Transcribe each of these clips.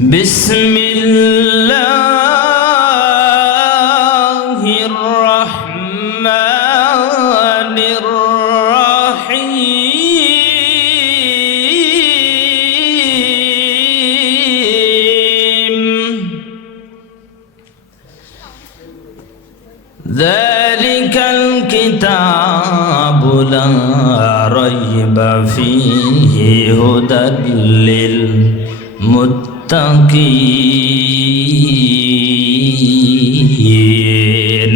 بسم الله الرحمن الرحيم ذلك الكتاب لا ريب فيه هدى للمتقين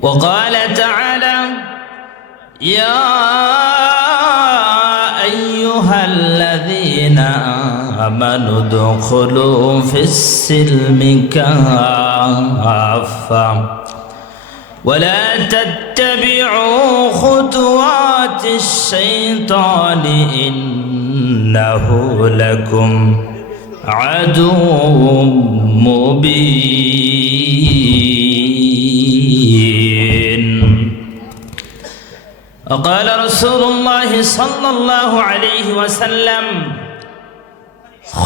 وقال تعالى يا أيها الذين آمنوا ادخلوا في السلم كافة. ولا تتبعوا خطوات الشيطان إنه لكم عدو مبين. وقال رسول الله صلى الله عليه وسلم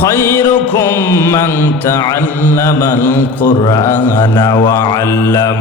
خيركم من تعلم القرآن وعلم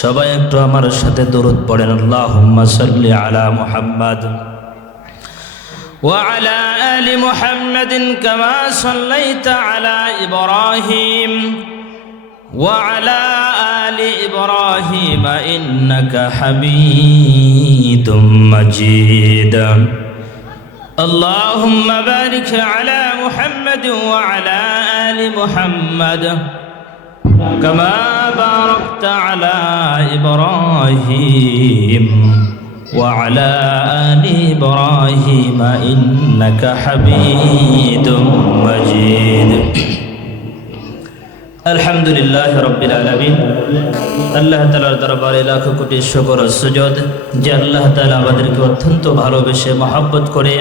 সবাই একটু আমার সাথে দরুদ পড়েন আল্লাহুম্মা সাল্লি আলা মুহাম্মাদ وعلى آل محمد كما صليت على إبراهيم وعلى آل إبراهيم إنك حميد مجيد اللهم بارك على محمد وعلى آل محمد كما باركت على إبراهيم وعلى آل إبراهيم إنك حميد مجيد আলহামদুলিল্লাহ রব্বিল আলমিন আল্লাহ তালার দরবারে লাখ কোটি শকর ও সুজদ যে আল্লাহ তালা আমাদেরকে অত্যন্ত ভালোবেসে মহাব্বত করে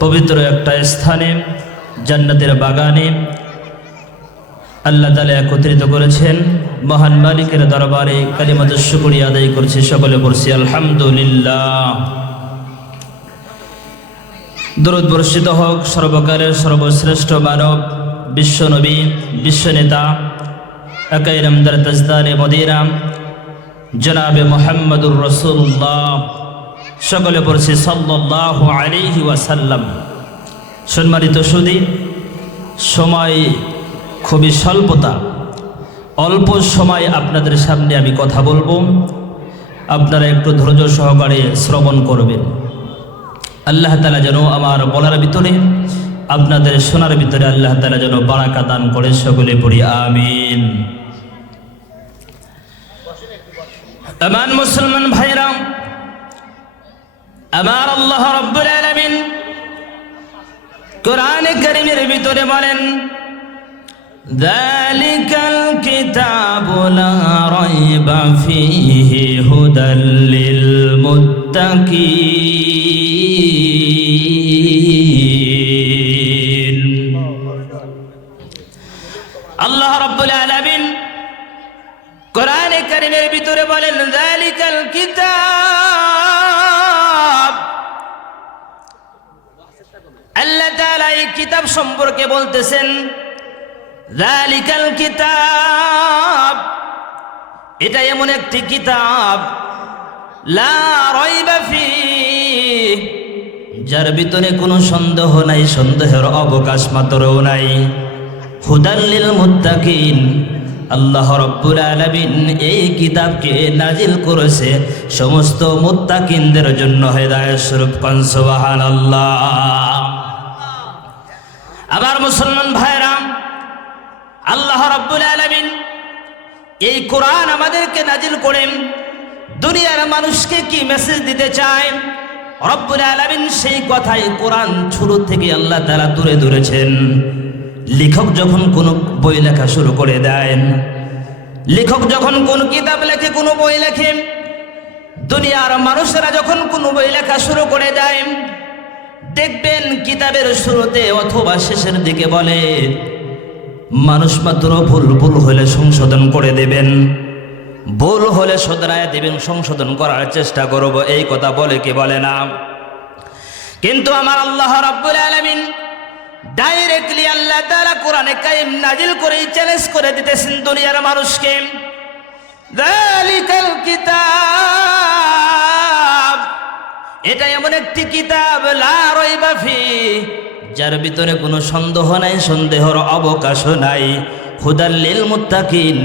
পবিত্র একটা স্থানে জান্নাতের বাগানে আল্লাহ তালা একত্রিত করেছেন। মহান মালিকের দরবারে কালিমাত শুকুরি আদায় করছি সকলে পড়ছি, আলহামদুলিল্লাহ। দরুদ বর্ষিত হোক, সর্বকালের সর্বশ্রেষ্ঠ মানব বিশ্বনবী বিশ্বনেতা একাই রমদার তজদারে মদিরাম জনাবে মোহাম্মদুর রসুল্লাহ সকলে পড়ছি সাল্লাহ আলিহি ওয়াসাল্লাম। সম্মানিত সুদী, সময় খুবই স্বল্পতা। অল্প সময় আপনাদের সামনে আমি কথা বলব। আপনারা একটু ধৈর্য সহকারে শ্রবণ করবেন। আল্লাহ তালা যেন আমার বলার ভিতরে, আপনাদের শোনার ভিতরে আল্লাহ তালা যেন বারাকা দান করে সকলে পড়ি, আমিন। আমার মুসলমান ভাইরাম আমার আল্লাহ রব্বুল আলামিন কোরআন কারীমের ভিতরে বলেন ذلك الكتاب لا ريب فيه هدى للمتقين আল্লাহ রাব্বুল আলামিন কোরআনে কারীমের ভিতরে বলেন যালিকাল কিতাব আল্লাহ তাআলা এই কিতাব সম্পর্কে বলতেছেন যালিকাল কিতাব। এটা এমন একটি কিতাব। লা রাইবা ফি যার ভিতরে কোনো সন্দেহ নাই, সন্দেহের অবকাশ মাত্রও নাই। হুদাল্লিল মুত্তাকিন। আল্লাহ রব্বুল আলামিন এই কিতাবকে নাজিল করেছে সমস্ত মুত্তাকিনদের জন্য হেদায়েত স্বরূপ পান সুবহানাল্লাহ। আবার মুসলমান ভাইরাম আল্লাহ রব্বুল আলামিন এই কোরআন আমাদেরকে নাজিল করেন, দুনিয়ার মানুষকে কি মেসেজ দিতে চায়? রব্বুল আলামিন সেই কথাই কোরআন শুরু থেকে আল্লাহ তাআলা তুলে ধরেছেন। লেখক যখন কোনো বই লেখা শুরু করে দেন, লেখক যখন কোন কিতাব লেখে, কোনো বই লেখে, দুনিয়ার মানুষেরা যখন কোনো বই লেখা শুরু করে দেয়, দেখবেন কিতাবের শুরুতে অথবা শেষের দিকে বলে মানুষ মাত্র ভুল ভুল হলে সংশোধন করে দেবেন। ভুল হলে শোধরায় দেবেন, সংশোধন করার চেষ্টা করব, এই কথা বলে কি বলে না। কিন্তু আমার আল্লাহ রাব্বুল আলামিন ডাইরেক্টলি আল্লাহ তাআলা কোরআনে কায়েম নাজিল করে চ্যালেঞ্জ করে দিতেছেন দুনিয়ার মানুষকে। যালিকাল কিতাব এটা এমন একটি কিতাব, লা রাইবা ফি। যার ভিতরে কোনো সন্দেহ নাই, সন্দেহর অবকাশও নাই। হুদাল্লিল মুত্তাকিন,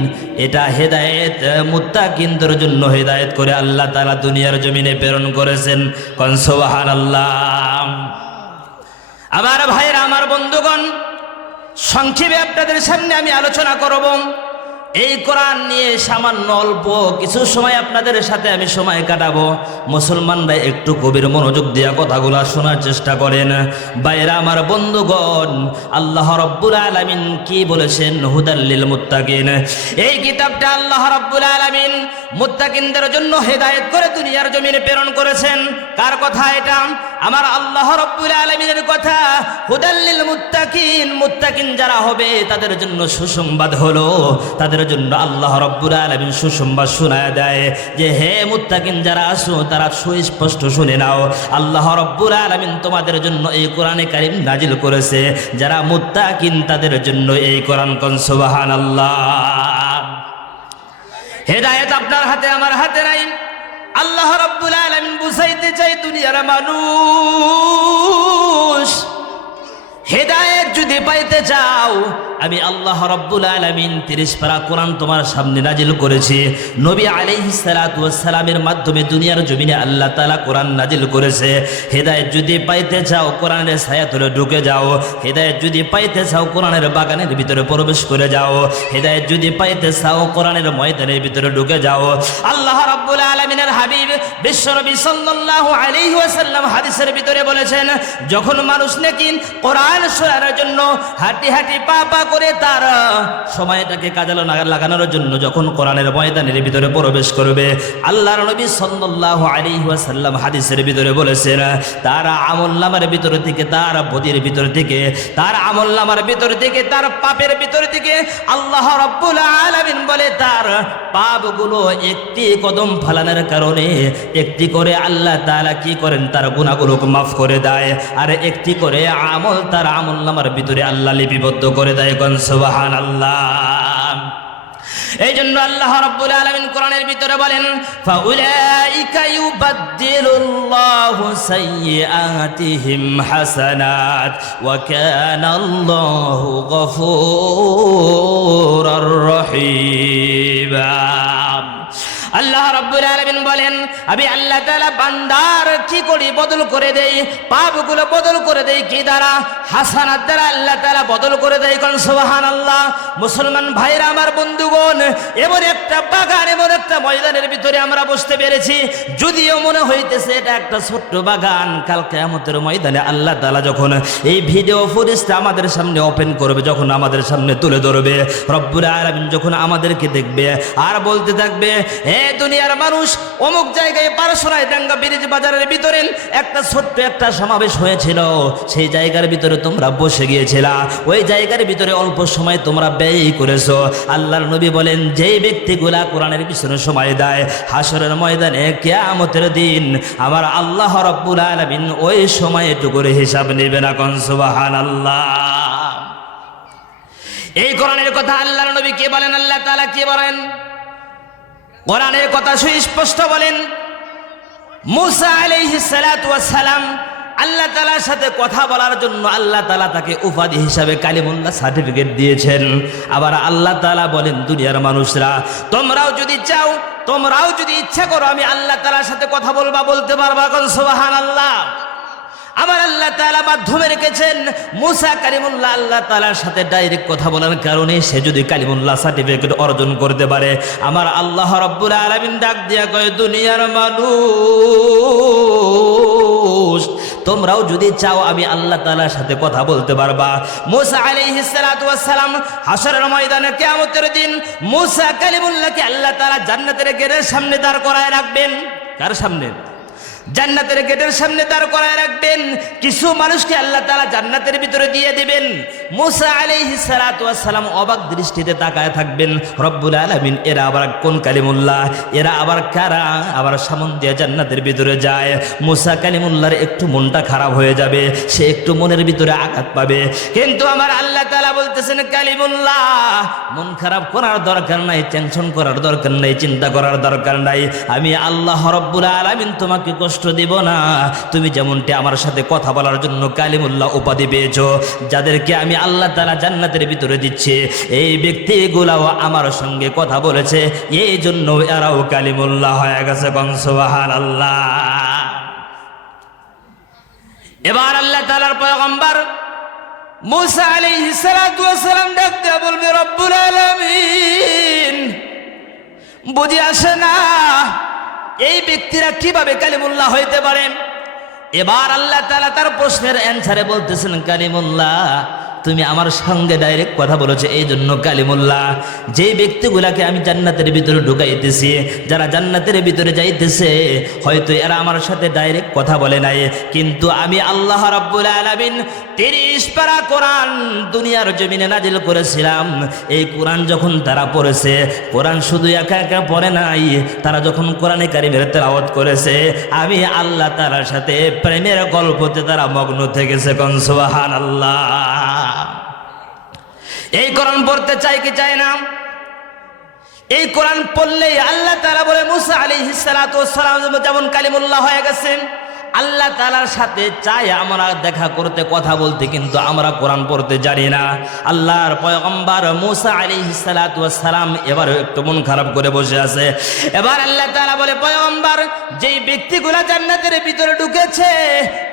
এটা হেদায়েত মুত্তাকিনদের জন্য হেদায়েত করে আল্লাহ তাআলা দুনিয়ার জমিনে প্রেরণ করেছেন। কনসবাহান আল্লাহ আমার ভাইয়েরা, আমার বন্ধুগণ, সংক্ষেপে আপনাদের সামনে আমি আলোচনা করব। এই কোরআন নিয়ে সামান্য অল্প কিছু সময় আপনাদের সাথে আমি সময় কাটাবো। মুসলমানরা একটু কবির মনোযোগ দিয়া কথাগুলো শোনার চেষ্টা করেন। বাইরা আমার বন্ধুগণ, আল্লাহ রব্বুল আলামিন কি বলেছেন? হুদাল্লিল মুত্তাকিন। এই কিতাবটা আল্লাহ রব্বুল আলামিন মুত্তাকিনদের জন্য হেদায়েত করে দুনিয়ার জমিনে প্রেরণ করেছেন। কার কথা এটা? আমার আল্লাহ রব্বুল আলামিনের কথা। হুদাল্লিল মুত্তাকিন মুত্তাকিন যারা হবে তাদের জন্য সুসংবাদ হলো, তাদের জন্য আল্লাহ রব্বুল আলামিন সুসংবাদ শোনায় দেয় যে, হে মুত্তাকিন যারা আসো তারা সুস্পষ্ট শুনে নাও। আল্লাহ রব্বুল আলামিন তোমাদের জন্য এই কোরআনে কারিম নাজিল করেছে। যারা মুত্তাকিন, তাদের জন্য এই কোরআন কন সুবহানাল্লাহ। হেদায়েত আপনার হাতে, আমার হাতে নাই। আল্লাহ রব্বুল আলামিন বুঝাইতে চাই, দুনিয়ার মানুষ হেদায়েত যদি পাইতে চাও, আমি আল্লাহ রব্বুল আলামিন তিরিশ পারা কোরআন তোমার সামনে নাজিল করেছি। নবী আলাইহিস সালাতু ওয়াস সালামের মাধ্যমে দুনিয়ার জমিনে আল্লাহ তাআলা কোরআন নাজিল করেছে। হেদায়েত যদি পাইতে চাও, কোরআনের ছায়া তলে ঢুকে যাও। হেদায়েত যদি পাইতে চাও, কোরআনের বাগানের ভিতরে প্রবেশ করে যাও। হেদায়েত যদি পাইতে চাও, কোরআনের ময়দানের ভিতরে ঢুকে যাও। আল্লাহ রাব্বুল আলামিনের হাবিব বিশ্বনবী সাল্লাল্লাহু আলাইহি ওয়াসাল্লাম হাদিসের ভিতরে বলেছেন, যখন মানুষ নাকি কোরআন শোনার জন্য হাঁটি হাঁটি পা পা করে তার সময়টাকে কাজে লাগানোর জন্য যখন কোরআনের ময়দানের ভিতরে প্রবেশ করবে, আল্লাহর নবী সাল্লাল্লাহু আলাইহি ওয়াসাল্লাম হাদিসের ভিতরে বলেছেন, তার আমল নামার ভিতর থেকে, তার বদির ভিতর থেকে, তার আমল নামার ভিতর থেকে, তার পাপের ভিতর থেকে আল্লাহ রাব্বুল আলামিন বলে তার পাপগুলো একটি কদম ফালানোর কারণে একটি করে আল্লাহ তাআলা কি করেন? তার গুনাহগুলোকে মাফ করে দেয়। আর একটি করে আমল তার আমল নামার ভিতরে আল্লাহ লিপিবদ্ধ করে দেয় গন সুবহানাল্লাহ। এই জন্য আল্লাহ রাব্বুল আলামিন কোরআনের ভিতরে বলেন হাসানাত, ওয়া কানাল্লাহু গফুরার রহিমা। আল্লাহ রাব্বুল আলামিন বলেন, আমি আল্লাহ তালা বান্দার কি করি বদল করে দেই, পাপগুলো বদল করে দেই কি দ্বারা? হাসানাত দ্বারা আল্লাহ তালা বদল করে দেই কোন আল্লাহ মুসলমান ভাইরা, আমার বন্ধুগণ, এমন একটা বাগান, এমন একটা ময়দানের ভিতরে আমরা বসতে পেরেছি। যদিও মনে হইতেছে এটা একটা ছোট্ট বাগান, কাল কিয়ামতের ময়দানে আল্লাহ তালা যখন এই ভিডিও ফুটেজটা আমাদের সামনে ওপেন করবে, যখন আমাদের সামনে তুলে ধরবে, রব্বুল আলামিন যখন আমাদেরকে দেখবে আর বলতে থাকবে দুনিয়ার মানুষ অমুক জায়গায় পারসরায় দাঙ্গা ব্রিজ বাজারের ভিতরে একটা ছোট্ট একটা সমাবেশ হয়েছিল। সেই জায়গার ভিতরে তোমরা বসে গিয়েছিলা। ওই জায়গার ভিতরে অল্প সময় তোমরা ব্যয় করেছ। আল্লাহর নবী বলেন, যেই ব্যক্তিগুলা কোরআনের পিছনে সময় দেয় হাসরের ময়দানে কেয়ামতের দিন আমার আল্লাহ রব্বুল আলামিন ওই সময়টুকুর হিসাব নেবে না কন? সুবহানাল্লাহ। এই কোরআনের কথা আল্লাহর নবী কে বলেন? আল্লাহ তাআলা কে বলেন? কোরআনের কথা সুস্পষ্ট বলেন। মুসা ওয়াস সালাম আল্লাহ তালার সাথে কথা বলার জন্য আল্লাহ তালা তাকে উপাধি হিসাবে কালিমুল্লাহ সার্টিফিকেট দিয়েছেন। আবার আল্লাহ তালা বলেন, দুনিয়ার মানুষরা, তোমরাও যদি চাও, তোমরাও যদি ইচ্ছা করো, আমি আল্লাহ তালার সাথে কথা বলবা, বলতে পারবা কোন সোবাহান আল্লাহ আমার আল্লাহ তালা মাধ্যমে রেখেছেন, মুসা কালিমুল্লাহ আল্লাহ তালার সাথে ডাইরেক্ট কথা বলার কারণে সে যদি কালিমুল্লাহ সার্টিফিকেট অর্জন করতে পারে, আমার আল্লাহ রব্বুল আলমিন ডাক দিয়া কয়, দুনিয়ার মানুষ, তোমরাও যদি চাও আমি আল্লাহ তালার সাথে কথা বলতে পারবা। মুসা আলাইহিস সালাতু ওয়াস সালাম হাসরের ময়দানে কিয়ামতের দিন মুসা কালিমুল্লাহকে আল্লাহ তালা জান্নাতের গেটের সামনে দাঁড় করায় রাখবেন। কার সামনে? জান্নাতের গেটের সামনে দাঁড় করায় রাখবেন। কিছু মানুষকে আল্লাহ তালা জান্নাতের ভিতরে দিয়ে দিবেন। মুসা ওয়াস সালাম অবাক দৃষ্টিতে তাকায় থাকবেন। রব্বুল আলামিন, এরা আবার কোন কালিমুল্লাহ? এরা আবার কারা? আবার সামন দিয়ে জান্নাতের ভিতরে যায়। মুসা কালিমুল্লাহর একটু মনটা খারাপ হয়ে যাবে। সে একটু মনের ভিতরে আঘাত পাবে। কিন্তু আমার আল্লাহ তাআলা বলতেছেন, কালিমুল্লাহ, মন খারাপ করার দরকার নাই টেনশন করার দরকার নাই, চিন্তা করার দরকার নাই। আমি আল্লাহ রব্বুল আলামিন তোমাকে কষ্ট দিব না। তুমি যেমনটি আমার সাথে কথা বলার জন্য কালিমুল্লাহ উপাধি পেয়েছ, যাদেরকে আমি আল্লাহ তাআলা জান্নাতের ভিতরে দিচ্ছে, এই ব্যক্তিগুলাও আমার সঙ্গে কথা বলেছে এই জন্য এরাও কালিমুল্লাহ হয়ে গেছে কনসবাহান আল্লাহ এবার আল্লাহ তাআলার পয়গম্বর মুসা বলবে, রব্বুল বুঝে আসে না এই ব্যক্তিরা কীভাবে কালিমুল্লাহ হইতে পারেন? এবার আল্লাহ তালা তার প্রশ্নের অ্যান্সারে বলতেছেন কালিমুল্লাহ তুমি আমার সঙ্গে ডাইরেক্ট কথা বলেছ এই জন্য কালিমুল্লাহ যে ব্যক্তিগুলাকে আমি জান্নাতের ভিতরে ঢুকাইতেছি, যারা জান্নাতের ভিতরে যাইতেছে, হয়তো এরা আমার সাথে ডাইরেক্ট কথা বলে নাই, কিন্তু আমি আল্লাহ রাব্বুল আলামিন তিরিশ পারা কোরআন দুনিয়ার জমিনে নাজিল করেছিলাম। এই কোরআন যখন তারা পড়েছে, কোরআন শুধু একা একা পড়ে নাই, তারা যখন কোরআনে কারিমের তেলাওয়াত করেছে, আমি আল্লাহ তালার সাথে প্রেমের গল্পতে তারা মগ্ন থেকেছে কনসবাহান আল্লাহ এই কোরআন পড়তে চাই কি চাই না? এই কোরআন পড়লেই আল্লাহ তারা বলে মুসা আলী হিসালাম যেমন কালিমুল্লাহ হয়ে গেছেন আল্লাহ তালার সাথে চাই আমরা দেখা করতে কথা বলতে, কিন্তু আমরা কোরআন পড়তে জানি না। আল্লাহর পয়গম্বর মুসা আলী সালাম এবার একটু মন খারাপ করে বসে আছে। এবার আল্লাহ তালা বলে, পয়গম্বর, যেই ব্যক্তিগুলা জান্নাতের ভিতরে ঢুকেছে,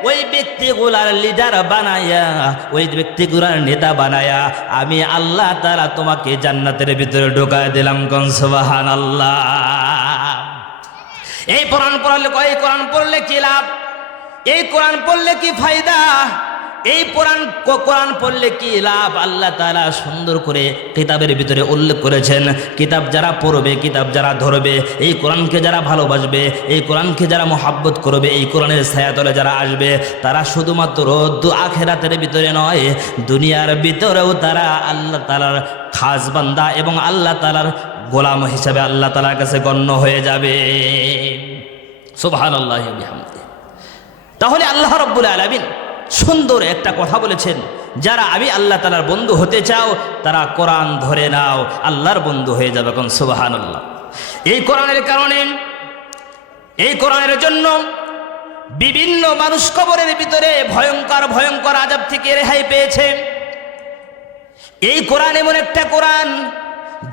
ওই ব্যক্তিগুলার লিডার বানায়া, ওই ব্যক্তিগুলার নেতা বানায়া, আমি আল্লাহ তালা তোমাকে জান্নাতের ভিতরে ঢুকায় দিলাম কনসবাহান আল্লাহ এই কোরআন পড়লে এই কোরআন পড়লে কি লাভ? এই কোরআন পড়লে কি ফায়দা? এই কোরআন কোরআন পড়লে কি লাভ? আল্লাহ তাআলা সুন্দর করে কিতাবের ভিতরে উল্লেখ করেছেন, কিতাব যারা পড়বে, কিতাব যারা ধরবে, এই কোরআনকে যারা ভালোবাসবে, এই কোরআনকে যারা মোহাব্বত করবে, এই কোরআনের ছায়াতলে যারা আসবে, তারা শুধুমাত্র দু আখেরাতের ভিতরে নয়, দুনিয়ার ভিতরেও তারা আল্লাহ তাআলার খাস বান্দা এবং আল্লাহ তাআলার গোলাম হিসাবে আল্লাহ তাআলার কাছে গণ্য হয়ে যাবে। ওয়া বিহামদিহি। তাহলে আল্লাহ রব্বুল আলমিন সুন্দর একটা কথা বলেছেন, যারা আমি আল্লাহ তালার বন্ধু হতে চাও, তারা কোরআন ধরে নাও, আল্লাহর বন্ধু হয়ে যাবে কোন সুবাহান আল্লাহ এই কোরআনের কারণে, এই কোরআনের জন্য বিভিন্ন মানুষ কবরের ভিতরে ভয়ঙ্কর ভয়ঙ্কর আজাব থেকে রেহাই পেয়েছে। এই কোরআন এমন একটা কোরআন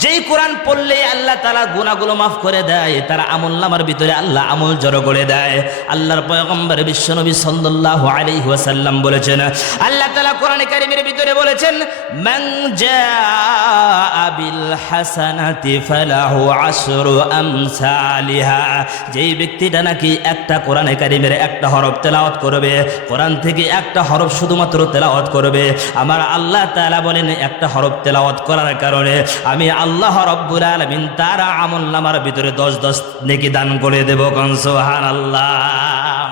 যেই কোরআন পড়লে আল্লাহ তালা গুণাগুলো মাফ করে দেয়, তারা আমল নামার ভিতরে আল্লাহ আমল জড়ো করে দেয়। আল্লাহর পয়গম্বর বিশ্বনবী সাল্লাল্লাহু আলাইহি ওয়াসাল্লাম বলেছেন, আল্লাহ তালা কোরআন কারিমের ভিতরে বলেছেন যেই ব্যক্তিটা নাকি একটা কোরআনে কারিমের একটা হরফ তেলাওয়াত করবে, কোরআন থেকে একটা হরফ শুধুমাত্র তেলাওয়াত করবে। আমার আল্লাহ তাআলা বলেন, একটা হরফ তেলাওয়াত করার কারণে আমি আল্লাহ রব্বুল আলমিন তার আমল নামার ভিতরে দশ দশ নেকি দান করে দেব কনসোহান আল্লাহ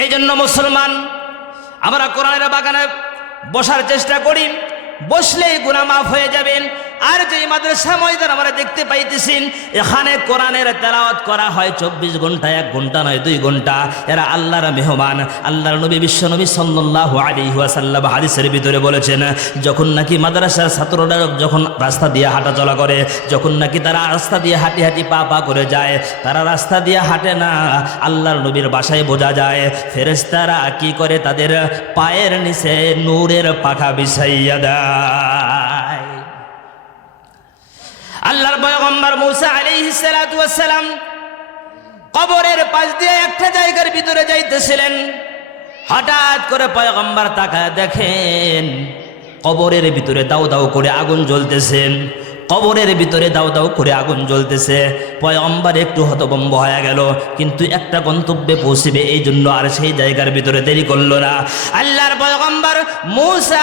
এই জন্য মুসলমান, আমরা কোরআনের বাগানে বসার চেষ্টা করি, বসলেই গুণা মাফ হয়ে যাবেন আর যে মাদ্রাসা ময়দান আমরা দেখতে পাইতেছেন, এখানে কোরআনের তেলাওয়াত করা হয় চব্বিশ ঘণ্টা, এক ঘণ্টা নয়, দুই ঘণ্টা। এরা আল্লাহর মেহমান, আল্লাহর নবী, বিশ্ব নবী সাল্লাহ আলী ওয়াসাল্লাম হাদিসের ভিতরে বলেছেন, যখন নাকি মাদ্রাসার ছাত্ররা যখন রাস্তা দিয়ে হাঁটা চলা করে, যখন নাকি তারা রাস্তা দিয়ে হাঁটি হাঁটি পা পা করে যায়, তারা রাস্তা দিয়ে হাঁটে না, আল্লাহর নবীর বাসায় বোঝা যায় ফেরেস্তারা কি করে তাদের পায়ের নিচে নূরের পাখা বিছাইয়া দেয়। আল্লাহর পয়গম্বর মুসা আলাইহিস সালাতু সালাম কবরের পাশ দিয়ে একটা জায়গার ভিতরে যাইতেছিলেন। হঠাৎ করে পয়গম্বর তাকায় দেখেন কবরের ভিতরে দাউ দাউ করে আগুন জ্বলতেছে। কবরের ভিতরে দাও দাও করে আগুন জ্বলতেছে। পয়গম্বর একটু হতবম্ব হয়ে গেল, কিন্তু একটা গন্তব্যে পৌঁছিবে, এই জন্য আর সেই জায়গার ভিতরে দেরি করল না। আল্লাহর পয়গম্বর মুসা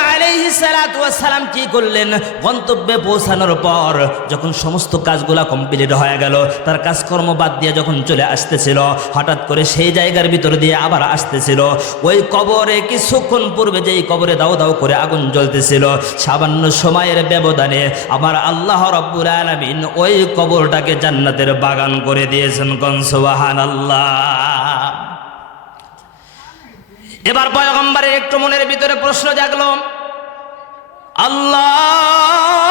ওয়াস সালাম কি করলেন? গন্তব্যে পৌঁছানোর পর যখন সমস্ত কাজগুলা কমপ্লিট হয়ে গেল, তার কাজকর্ম বাদ দিয়ে যখন চলে আসতেছিল, হঠাৎ করে সেই জায়গার ভিতরে দিয়ে আবার আসতেছিল। ওই কবরে কিছুক্ষণ পূর্বে যেই কবরে দাও দাও করে আগুন জ্বলতেছিল, সামান্য সময়ের ব্যবধানে আমার আল্লাহ রব্বুল আলামিন ওই কবরটাকে জান্নাতের বাগান করে দিয়েছেন কনসুবাহান আল্লাহ এবার পয়গম্বরের একটু মনের ভিতরে প্রশ্ন জাগলো। আল্লাহ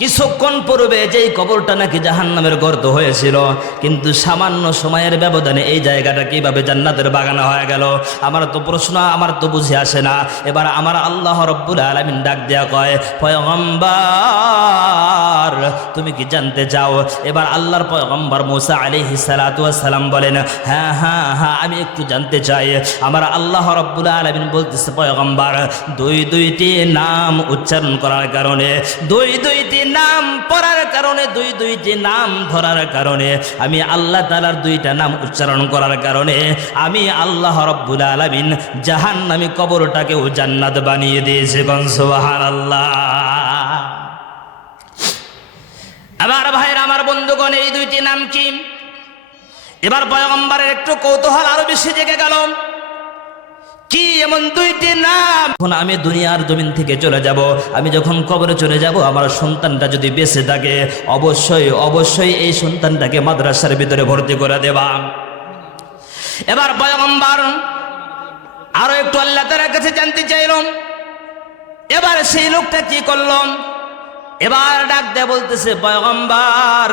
কিছুক্ষণ পূর্বে যেই কবরটা নাকি জাহান নামের গর্ত হয়েছিল, কিন্তু সামান্য সময়ের ব্যবধানে এই জায়গাটা কীভাবে জান্নাতের বাগানে হয়ে গেল? আমার তো প্রশ্ন, আমার তো বুঝে আসে না। এবার আমার আল্লাহ রব্বুল আলমিন ডাক দেয়া কয়, পয়গম্বার, তুমি কি জানতে চাও? এবার আল্লাহর পয়গম্বর মুসা আলিহি সালাম বলেন হ্যাঁ হ্যাঁ হ্যাঁ আমি একটু জানতে চাই। আমার আল্লাহ রব্বুল আলমিন বলতেছে, পয়গম্বার, দুই দুইটি নাম উচ্চারণ করার কারণে, দুই দুইটি নাম পড়ার কারণে, দুই দুইটি নাম ধরার কারণে, আমি আল্লাহ তালার দুইটা নাম উচ্চারণ করার কারণে, আমি আল্লাহ রব্বুল আলমিন জাহান নামি কবরটাকেও জান্নাত বানিয়ে দিয়েছে গনসবাহান আল্লাহ আমার ভাইয়ের, আমার বন্ধুগণ, এই দুইটি নাম কি? এবার পয়গম্বরের একটু কৌতূহল আরও বেশি জেগে গেল। কি এমন দুইটি নাম? এখন আমি দুনিয়ার জমিন থেকে চলে যাব। আমি যখন কবরে চলে যাব, আমার সন্তানটা যদি বেঁচে থাকে, অবশ্যই অবশ্যই এই সন্তানটাকে মাদ্রাসার ভিতরে ভর্তি করে দেবা। এবার পয়গম্বর আরও একটু আল্লাহ তার কাছে জানতে চাইলাম। এবার সেই লোকটা কি করলাম এবার ডাক দেয়া বলতেছে, পয়গম্বর,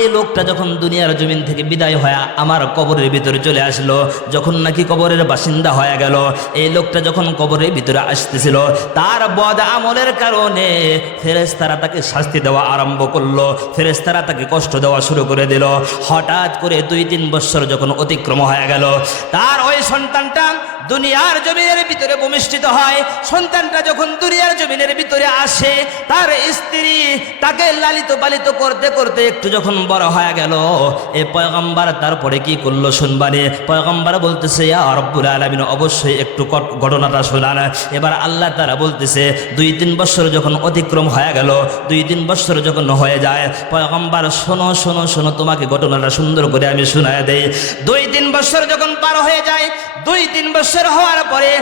এই লোকটা যখন দুনিয়ার জমিন থেকে বিদায় হয়ে আমার কবরের ভিতরে চলে আসলো, যখন নাকি কবরের বাসিন্দা হয়ে গেল, এই লোকটা যখন কবরের ভিতরে আসতেছিল, তার বদ আমলের কারণে ফেরেস্তারা তাকে শাস্তি দেওয়া আরম্ভ করল ফেরেস্তারা তাকে কষ্ট দেওয়া শুরু করে দিল। হঠাৎ করে দুই তিন বছর যখন অতিক্রম হয়ে গেল, তার ওই সন্তানটা দুনিয়ার জমিনের ভিতরে ভূমিষ্ঠিত হয়। সন্তানটা যখন দুনিয়ার জমিনের ভিতরে আসে, তার স্ত্রী তাকে লালিত পালিত করতে করতে একটু যখন বড় হয়ে গেল, এ পয়গম্বর তারপরে কি করল শুনবানে? পয়গম্বর বলতেছে, ইয়া রব্বুল আলামিন, অবশ্যই একটু কট- ঘটনাটা শোনান। এবার আল্লাহ তারা বলতেছে, দুই তিন বছর যখন অতিক্রম হয়ে গেল, দুই তিন বছর যখন হয়ে যায়, পয়গম্বর, শোনো শোনো শোনো, তোমাকে ঘটনাটা সুন্দর করে আমি শোনায় দেই। দুই তিন বছর যখন পার হয়ে যায়, দুই তিন বছর হওয়ার পরে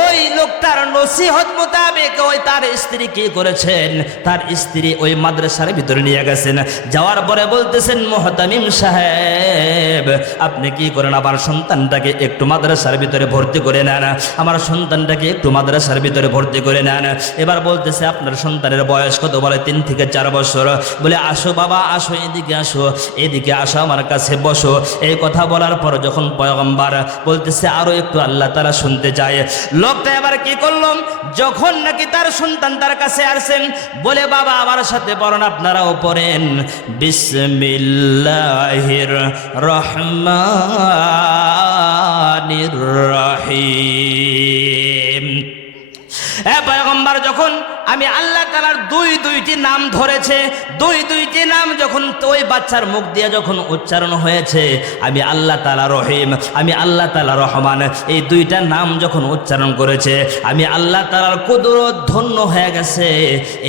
ওই লোকটার নসিহত মোতাবেক ওই তার স্ত্রী কি করেছেন? তার স্ত্রী ওই মাদ্রাসার ভিতরে নিয়ে গেছেন। যাওয়ার পরে বলতেছেন, মোহতামিম সাহেব, আপনি কি করেন? আমার সন্তানটাকে একটু মাদ্রাসার ভিতরে ভর্তি করে নেন। আমার সন্তানটাকে একটু মাদ্রাসার ভিতরে ভর্তি করে নেন। এবার বলতেছে, আপনার সন্তানের বয়স কত? বলে, তিন থেকে চার বছর। বলে, আসো বাবা, আসো, এদিকে আসো এদিকে আসো, আমার কাছে বসো। এই কথা বলার পর যখন পয়গম্বর বলতেছে, আরও একটু আল্লাহ তারা শুনতে চায় লোকটা এবার কি করলাম যখন নাকি তার সন্তান তার কাছে আসেন, বলে, বাবা, আমার সাথে পড়েন আপনারাও পড়েন। বিসমিল্লাহির রহমানির রহিম। এ পয়গম্বর, যখন আমি আল্লাহ তালার দুই দুইটি নাম ধরেছে, দুই দুইটি নাম যখন ওই বাচ্চার মুখ দিয়ে যখন উচ্চারণ হয়েছে, আমি আল্লাহ তালা রহিম, আমি আল্লাহ তালা রহমান, এই দুইটা নাম যখন উচ্চারণ করেছে, আমি আল্লাহ তালার কুদরত ধন্য হয়ে গেছে।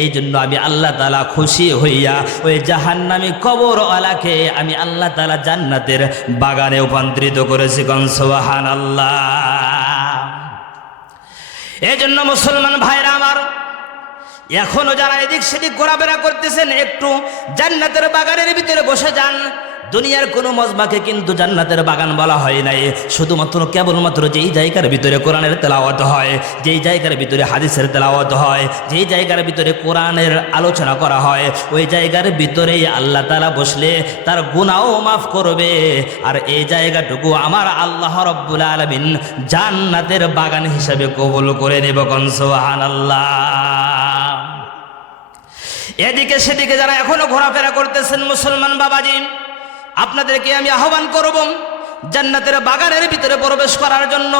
এই জন্য আমি আল্লাহ তালা খুশি হইয়া ওই জাহান্নামি কবর আলাকে আমি আল্লাহ তালা জান্নাতের বাগানে রূপান্তরিত করেছি কনসবাহান আল্লাহ এই জন্য মুসলমান ভাইরা আমার, এখনও যারা এদিক সেদিক ঘোরাফেরা করতেছেন, একটু জান্নাতের বাগানের ভিতরে বসে যান। দুনিয়ার কোনো মজমাকে কিন্তু জান্নাতের বাগান বলা হয় নাই। শুধুমাত্র কেবলমাত্র যেই জায়গার ভিতরে কোরআনের তেলাওয়াত হয়, যেই জায়গার ভিতরে হাদিসের তেলাওয়াত হয়, যেই জায়গার ভিতরে কোরআনের আলোচনা করা হয়, ওই জায়গার ভিতরেই আল্লাহ তালা বসলে তার গুণাও মাফ করবে। আর এই জায়গাটুকু আমার আল্লাহ রব্বুল আলমিন জান্নাতের বাগান হিসাবে কবুল করে নেব কনসোহান আল্লাহ এদিকে সেদিকে যারা এখনও ঘোরাফেরা করতেছেন মুসলমান বাবাজি আপনাদেরকে আমি আহ্বান করব জান্নাতের বাগানের ভিতরে প্রবেশ করার জন্য।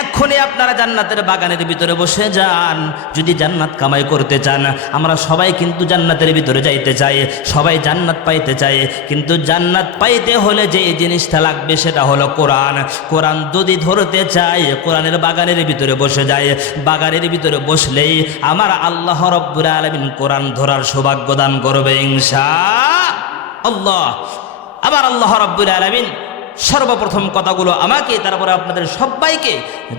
এক্ষুনি আপনারা জান্নাতের বাগানের ভিতরে বসে যান। যদি জান্নাত কামাই করতে চান, আমরা সবাই কিন্তু জান্নাতের ভিতরে যাইতে চাই, সবাই জান্নাত পাইতে চাই। কিন্তু জান্নাত পাইতে হলে যে জিনিসটা লাগবে সেটা হলো কোরআন। কোরআন যদি ধরতে চাই কোরআনের বাগানের ভিতরে বসে যায়। বাগানের ভিতরে বসলেই আমার আল্লাহ রব্বুর আলমিন কোরআন ধরার সৌভাগ্য দান করবে, ইনশা আল্লাহ, আবার আল্লাহ রব্বুল আলমিন সর্বপ্রথম কথাগুলো আমাকে, তারপরে আপনাদের সবাইকে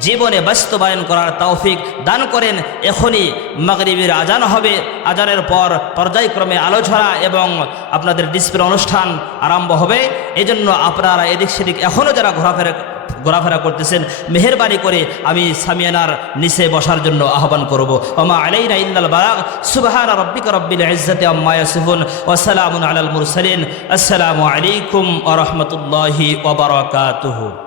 জীবনে বাস্তবায়ন করার তৌফিক দান করেন। এখনই মাগরিবের আজান হবে। আজানের পর পর্যায়ক্রমে আলোচনা এবং আপনাদের ডিসপ্লে অনুষ্ঠান আরম্ভ হবে। এজন্য আপনারা এদিক সেদিক এখনও যারা ঘোরাফেরা ঘোরাফেরা করতেছেন, মেহরবানি করে আমি সামিয়ানার নিচে বসার জন্য আহ্বান করব। ওমা আলাইনা ইল্লাল বারাক সুবহান রব্বিকা রব্বিল ইজ্জাতি আম্মা ইয়াসিফুন, ওয়া সালামুন আলাল মুরসালিন, আসসালামু আলাইকুম ওয়া রাহমাতুল্লাহি ওয়া বারাকাতুহু।